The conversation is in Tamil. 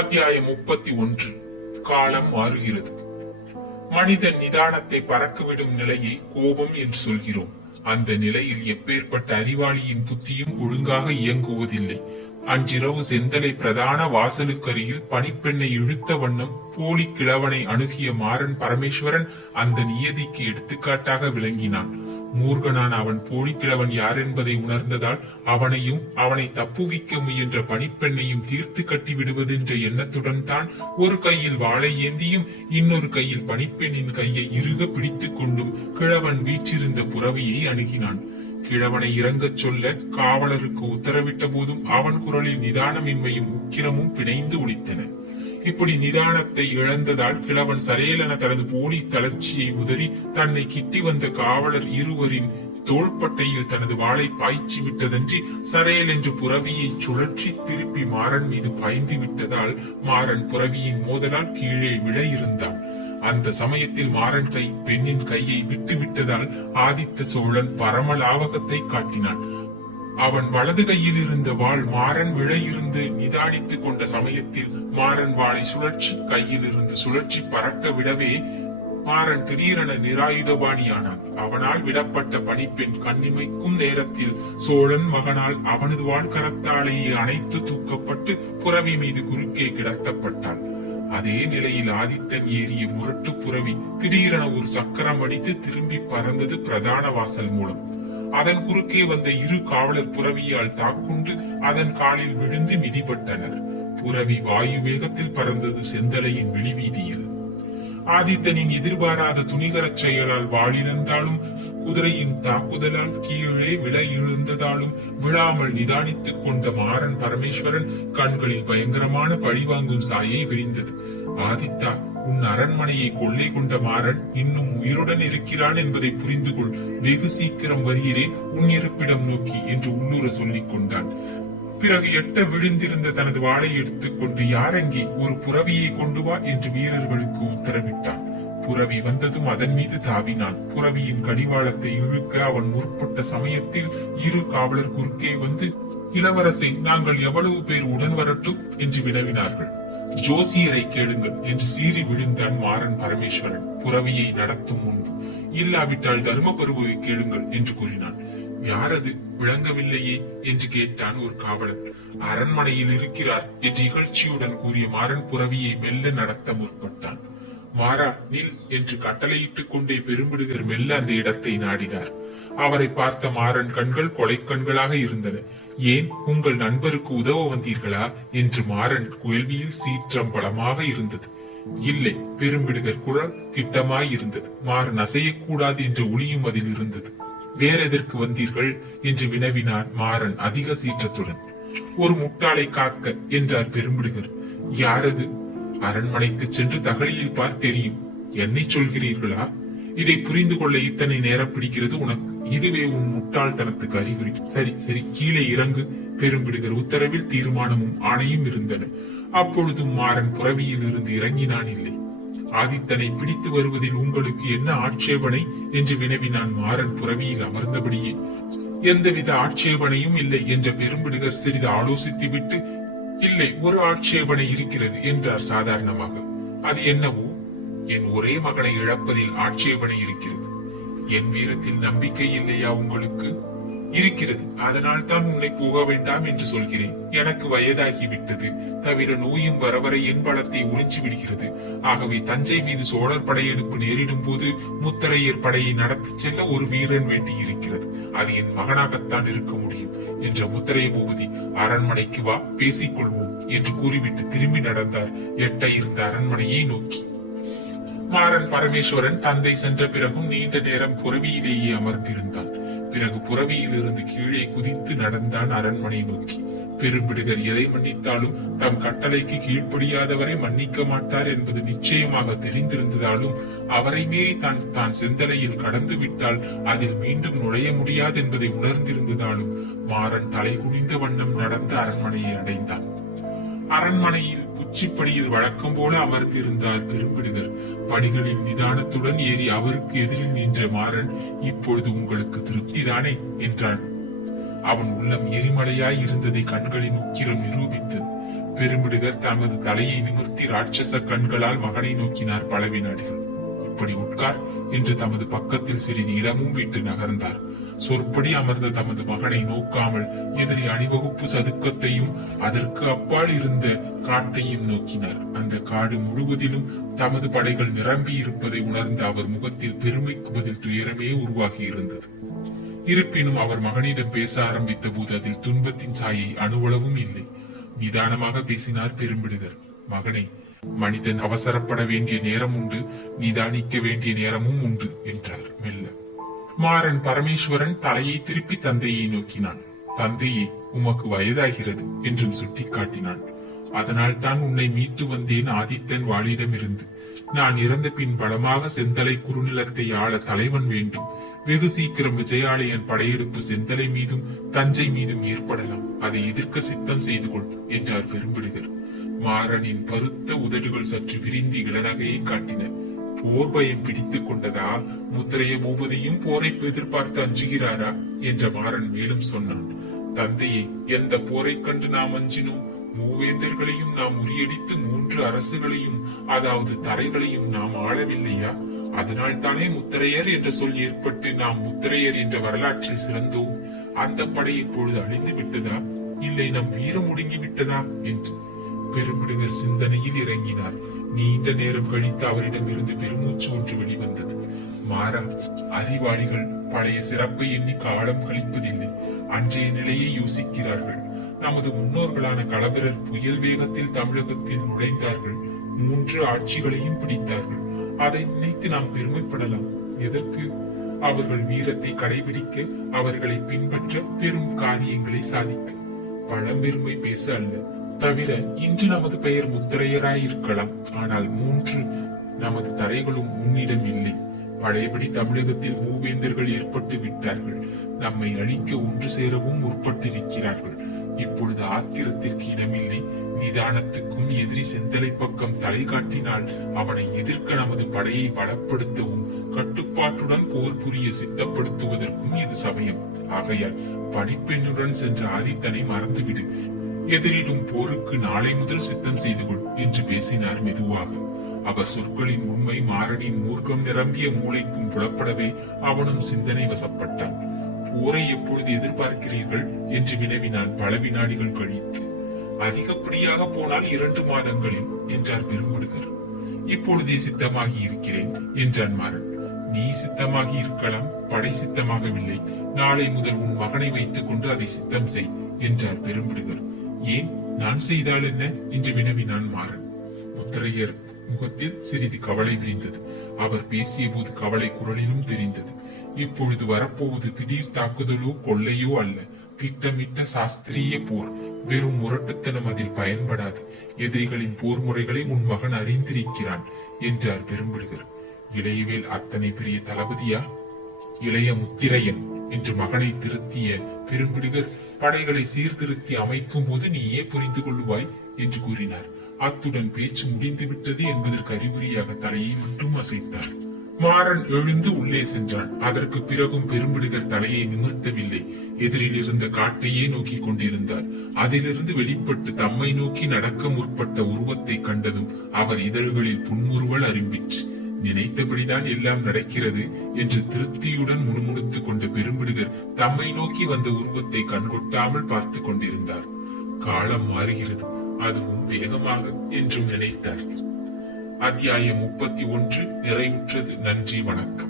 அத்தியாயம் முப்பத்தி ஒன்று. காலம் மாறுகிறது. மனிதன் நிதானத்தை பறக்கவிடும் நிலையை கோபம் என்று சொல்கிறோம். அந்த நிலையில் எப்பேற்பட்ட அறிவாளியின் புத்தியும் ஒழுங்காக இயங்குவதில்லை. அன்றிரவு செந்தலை பிரதான வாசலுக்கருகில் பணிப்பெண்ணை இழுத்த வண்ணம் போலி கிழவனை அணுகிய மாறன் பரமேஸ்வரன் அந்த நியதிக்கு எடுத்துக்காட்டாக விளங்கினான். மூர்கனான அவன் போலிக்கிழவன் யார் என்பதை உணர்ந்ததால் அவனையும் அவனை தப்புவிக்க முயன்ற பணிப்பெண்ணையும் தீர்த்து கட்டி விடுவதென்ற எண்ணத்துடன் தான் ஒரு கையில் வாளை ஏந்தியும் இன்னொரு கையில் பணிப்பெண்ணின் கையை இறுக பிடித்துக் கொண்டும் கிழவன் வீற்றிருந்த புறவியை அணுகினான். கிழவனை இறங்கச் சொல்ல காவலருக்கு உத்தரவிட்ட போதும் அவன் குரலில் நிதானமின்மையும் உக்கிரமும் பிணைந்து ஒழித்தன இப்படி நிதானத்தை இழந்ததால் கிழவன் சரையலென தனது போலி தளர்ச்சியை உதறி தன்னை கிட்டி வந்த காவலர் இருவரின் தோள்பட்டையில் தனது வாளை பாய்ச்சி விட்டதன்றி சரையல் என்று புறவியை சுழற்றி திருப்பி மாறன் மீது பாய்ந்து விட்டதால் மாறன் புறவியின் மோதலால் கீழே விழ இருந்தான். அந்த சமயத்தில் மாறன் கை பெண்ணின் கையை விட்டு விட்டதால் ஆதித்த சோழன் பரமலாவகத்தை காட்டினான். அவன் வலது கையில் இருந்த வாள் மாறன் விழ இருந்து நிதானித்துக் கொண்ட சமயத்தில் மாறன் வாளை சுழற்சி கையில் இருந்து சுழற்சி பறக்க விடவே மாறன் திடீரென நிராயுதபாணியானான் அவனால் விடப்பட்ட பணிப்பெண் கண்ணிமைக்கும் நேரத்தில் சோழன் மகனால் அவனது வாழ்கரத்தாலேயே அணைத்து தூக்கப்பட்டு புறவி மீது குறுக்கே கிடத்தப்பட்டான். அதே நிலையில் ஆதித்தன் ஏறிய முரட்டு புறவி திடீரென ஒரு சக்கரம் அடித்து திரும்பி பறந்தது பிரதான வாசல் மூலம். அதன் குறுக்கே வந்த இரு காவலர் புறவியால் தாக்குண்டு அதன் காலில் விழுந்து மிதிப்பட்டனர் புறவி வாயு வேகத்தில் பறந்தது செந்தலையின் வெளிவீதியில் ஆதித்தனின் எதிர்பாராத துணிகரச் செயலால் வாழிழந்தாலும் குதிரையின் தாக்குதலால் கீழே விழ இழுந்ததாலும் விழாமல் நிதானித்துக் கொண்ட மாறன் பரமேஸ்வரன் கண்களில் பயங்கரமான பழிவாங்கும் சாயை விரிந்தது. ஆதித்தா உன் அரண்மனையை கொள்ளை கொண்ட மாறன் இன்னும் உயிருடன் இருக்கிறான் என்பதை புரிந்து கொள் வெகு சீக்கிரம் வருகிறேன். உன் இருப்பிடம் நோக்கி என்று உள்ளூர சொல்லிக் கொண்டான். பிறகு எட்ட விழுந்திருந்த தனது வாளை எடுத்துக்கொண்டு யாரங்கி ஒரு புறவியை கொண்டு வா என்று வீரர்களுக்கு உத்தரவிட்டான். புறவி வந்ததும் அதன் மீது தாவினான். புறவியின் கடிவாளத்தை இழுக்க அவன் முற்பட்ட சமயத்தில் இரு காவலர் குறுக்கே வந்து இளவரசை நாங்கள் எவ்வளவு பேர் உடன் வரட்டும் என்று வினவினார்கள். ஜோசியரை கேளுங்கள் என்று சீறி விழுந்தான் மாறன் பரமேஸ்வரன். புறவியை நடத்தும் முன்பு இல்லாவிட்டால் தர்மபருவை கேளுங்கள் என்று கூறினான். யாரது விளங்கவில்லையே என்று கேட்டான் ஒரு காவலர் அரண்மனையில் இருக்கிறார் என்று இகழ்ச்சியுடன் கூறிய மாறன் புறவியை மெல்ல நடத்த முற்பட்டான். மாறா நில் என்று கட்டளையிட்டுக் கொண்டே பெரும்பிடுகர் மெல்ல அந்த இடத்தை நாடினார். அவரை பார்த்த மாறன் கண்கள் கொலை கண்களாக இருந்தன. ஏன் உங்கள் நண்பருக்கு உதவ வந்தீர்களா? என்று மாறன் கேள்வியில் சீற்றம் பலமாக இருந்தது. இல்லை பெரும்பிடுகர் குரல் திட்டமாய் இருந்தது. மாறன் அசையக்கூடாது என்ற ஒளியும் அதில் இருந்தது. வேற எதற்கு வந்தீர்கள்? என்று வினவினார் மாறன் அதிக சீற்றத்துடன். ஒரு முட்டாளை காக்க என்றார் பெரும்பிடுகர். யாரது? அரண்மனைக்கு சென்று தகழியில் பார் தெரியும். என்னை சொல்கிறீர்களா? இதை புரிந்து கொள்ள இத்தனை நேரம் பிடிக்கிறது உனக்கு. இதுவே உன் முட்டாள்தனத்துக்கு அறிகுறி. சரி சரி கீழே இறங்கு. பெரும்பிடுகர் உத்தரவில் தீர்மானமும் ஆணையும் இருந்தன. அப்பொழுதும் மாறன் புறவியில் இருந்து இறங்கினான் இல்லை. ஆதித்தனை பிடித்து வருவதில் உங்களுக்கு என்ன ஆட்சேபனை? என்று வினவினான் மாறன் புறவியில் அமர்ந்தபடியே. எந்தவித ஆட்சேபனையும் இல்லை என்ற பெரும்பிடுகர் சிறிது ஆலோசித்து விட்டு இல்லை ஒரு ஆட்சேபனை இருக்கிறது என்றார் சாதாரணமாக. அது என்னவோ? என் ஒரே மகனை இழப்பதில் ஆட்சேபனை இருக்கிறது. என் வீரத்தில் நம்பிக்கை இல்லையா உங்களுக்கு? இருக்கிறது. அதனால் தான் உன்னை போக வேண்டாம் என்று சொல்கிறேன். எனக்கு வயதாகி விட்டது தவிர நோயும் வர வர என் பலத்தை உறிஞ்சி விடுகிறது. ஆகவே தஞ்சை மீது சோழர் படையெடுப்பு நேரிடும் போது முத்தரையர் படையை நடத்தி செல்ல ஒரு வீரன் வேண்டி இருக்கிறது அது என் மகனாகத்தான் இருக்க முடியும் என்ற முத்திரைய பூபதி அரண்மனைக்கு வா பேசிக் கொள்வோம் என்று கூறிவிட்டு திரும்பி நடந்தார். எட்ட இருந்த அரண்மனையை நோக்கி. மாறன் பரமேஸ்வரன் தந்தை சென்ற பிறகும் நீண்ட நேரம் புறவியிலேயே அமர்ந்திருந்தான். பிறகு புறவியில் இருந்து கீழே குதித்து நடந்தான் அரண்மனை நோக்கி. பெரும்பிடுகர் எதை மன்னித்தாலும் தம் கட்டளைக்கு கீழ்ப்படியாதவரை மன்னிக்க மாட்டார் என்பது நிச்சயமாக தெரிந்திருந்ததாலும் அவரை மீறி தான் தான் செந்தலையில் கடந்து விட்டால் அதில் மீண்டும் நுழைய முடியாது என்பதை உணர்ந்திருந்ததாலும் மாறன் தலை குனிந்த வண்ணம் நடந்த அரண்மனையை அடைந்தான். அரண்மனையில் உச்சிப்படியில் வழக்கம் போல அமர்ந்திருந்தார் பெரும்பிடுகர் படிகளின் நிதானத்துடன் ஏறி அவருக்கு எதிரில் நின்ற மாறன் இப்பொழுது உங்களுக்கு திருப்திதானே? என்றான். அவன் உள்ளம் எரிமலையாய் இருந்ததை கண்களின் உக்கிரம் நிரூபித்தது பெரும்பிடுகர் தமது தலையை நிமிர்த்தி ராட்சச கண்களால் மகனை நோக்கினார் பல வினாடிகள் இப்படி உட்கார் என்று தமது பக்கத்தில் சிறிது இடமும் விட்டு நகர்ந்தார். சொற்படி அமர்ந்த தமது மகனை நோக்காமல் எதிரி அணிவகுப்பு சதுக்கத்தையும் அதற்கு அப்பால் இருந்த காட்டையும் நோக்கினார். அந்த காடு முழுவதிலும் தமது படைகள் நிரம்பி இருப்பதை உணர்ந்த அவர் முகத்தில் பெருமைக்கு பதில் துயரமே உருவாகி இருந்தது. இருப்பினும் அவர் மகனிடம் பேச ஆரம்பித்த போது அதில் துன்பத்தின் சாயை அணுவளவும் இல்லை. நிதானமாக பேசினார் பெரும்பிடுதர். மகனே மனிதன் அவசரப்பட வேண்டிய நேரம் உண்டு நிதானிக்க வேண்டிய நேரமும் உண்டு என்றார் மெல்ல. மாறன் பரமேஸ்வரன் தலையை திருப்பி தந்தையை நோக்கினான். தந்தையே உமக்கு வயதாகிறது என்றும் சுட்டிக்காட்டினான். அதனால் தான் உன்னை மீட்டு வந்தேன் ஆதித்தன் வாளிடமிருந்து நான் இறந்த பின் பலமாக செந்தலை குறுநிலத்தை ஆள தலைவன் வேண்டும். வெகு சீக்கிரம் விஜயாலயன் படையெடுப்பு செந்தலை மீதும் தஞ்சை மீதும் ஏற்படலாம். அதை எதிர்க்க சித்தம் செய்து கொள் என்றார் பெரும்பிடுகர். மாறனின் பருத்த உதடுகள் சற்று விரிந்து இளநகையை காட்டின. போர் பயம் பிடித்துக் கொண்டதா முத்திரைய பூபதியும் போரை எதிர்பார்த்து அஞ்சுகிறாரா என்ற மாறன் மேலும் சொன்னான். தந்தையை எந்த போரை கண்டு நாம் அஞ்சினோம்? மூவேந்தர்களையும் நாம் முறியடித்து மூன்று அரசுகளையும் அதாவது தரைகளையும் நாம் ஆளவில்லையா? அதனால் தானே முத்திரையர் என்ற சொல் ஏற்பட்டு நாம் முத்திரையர் என்ற வரலாற்றில் சிறந்தோம். அந்த படை இப்பொழுது அழிந்து விட்டதா? இல்லை நம் வீரம் முடுங்கி விட்டதா? என்று பெரும்பிடுகர் சிந்தனையில் இறங்கினார். நீண்ட நேரம் கழித்து அவரிடம் இருந்து பெருமூச்சு ஒன்று வெளிவந்தது. மாறா அறிவாளிகள் பழைய சிறப்பை எண்ணி காலம் கழிப்பதில்லை. அன்றைய நிலையை யோசிக்கிறார்கள். நமது முன்னோர்களான களபிரர் புயல் வேகத்தில் தமிழகத்தில் நுழைந்தார்கள். மூன்று ஆட்சிகளையும் பிடித்தார்கள். அதை நினைத்து நாம் பெருமைப்படலாம். எதற்கு? அவர்கள் வீரத்தை கடைபிடிக்க அவர்களை பின்பற்ற பெரும் காரியங்களை சாதிக்க. பழம்பெருமை பேச அல்ல. தவிர இன்று நமது பெயர் முத்திரையராயிருக்கலாம். ஆனால் மூன்று நமது தரைகளும் முன்னிடம் இல்லை. பழையபடி தமிழகத்தில் மூவேந்தர்கள் ஏற்பட்டு விட்டார்கள். நம்மை அழிக்க ஒன்று சேரவும் முற்பட்டிருக்கிறார்கள். இப்பொழுது ஆத்திரத்திற்கு இடமில்லை. நிதானத்துக்கும் எதிரி செந்தலை பக்கம் தலை காட்டினால் அவனை எதிர்க்க நமது படையை பலப்படுத்தவும் கட்டுப்பாட்டுடன் போர் புரிய சித்தப்படுத்துவதற்கும் இது சமயம். ஆகையால் படிப்பெண்ணுடன் சென்ற ஆதித்தனை மறந்துவிடு. எதிரிடும் போருக்கு நாளை முதல் சித்தம் செய்து கொள் என்று பேசினார் மெதுவாக. அவர் சொற்களின் உண்மை மாறனின் மூர்க்கம் நிரம்பிய மூளைக்கும் புலப்படவே அவனும் சிந்தனை வசப்பட்டான். போரை எப்பொழுது எதிர்பார்க்கிறீர்கள் என்று வினவினான் பல வினாடிகள் கழித்து. அதிகப்படியாக போனால் இரண்டு மாதங்களில் என்றார் பெரும்பிடுகர். இப்பொழுதே சித்தமாகி இருக்கிறேன் என்றான் மாறன் நீ சித்தமாகி இருக்கலாம் படை சித்தமாகவில்லை. நாளை முதல் உன் மகனை வைத்துக் கொண்டு அதை சித்தம் செய் என்றார் பெரும்பிடுகர். ஏன் நான் செய்தால் என்ன? என்று வினவினான் மாறன். முத்திரையர் முகத்தில் சிறிது கவலை விரிந்தது. அவர் பேசிய போது கவலை குரலிலும் தெரிந்தது. இப்பொழுது வரப்போவது திடீர் தாக்குதலோ கொள்ளையோ அல்ல. திட்டமிட்ட சாஸ்திரிய போர். வெறும் முரட்டுத்தனம் அதில் பயன்படாது. எதிரிகளின் போர் முறைகளை உன் மகன் அறிந்திருக்கிறான் என்றார் பெரும்பிடுகர் இளையவேல் அத்தனை பெரிய தளபதியா? இளைய முத்திரையன். என்று மகனை திருத்திய பெரும்பிடுகர் படைகளை சீர்திருத்தி அமைக்கும் போது நீயே புரிந்து கொள்ளுவாய் என்று கூறினார். அத்துடன் பேச்சு முடிந்து விட்டது என்பதற்கு அறிகுறியாக தலையை மட்டும் அசைத்தார். மாறன் எழுந்து உள்ளே சென்றான். அதற்கு பிறகும் பெரும்பிடுகர் தலையை நிமிர்த்தவில்லை. எதிரில் இருந்த காட்டையே நோக்கி கொண்டிருந்தார். அதிலிருந்து வெளிப்பட்டு தம்மை நோக்கி நடக்க முற்பட்ட உருவத்தை கண்டதும் அவர் இதழ்களில் புன்முறுவல் அரும்பிற்று. நினைத்தபடிதான் எல்லாம் நடக்கிறது என்று திருப்தியுடன் முணுமுணுத்துக் கொண்ட பெரும்பிடுகர் தம்மை நோக்கி வந்த உருவத்தை கண்கொட்டாமல் பார்த்துக் கொண்டிருந்தார். காலம் மாறுகிறது அதுவும் வேகமாக என்றும் நினைத்தார். அத்தியாயம் முப்பத்தி ஒன்று நிறைவுற்றது. நன்றி வணக்கம்.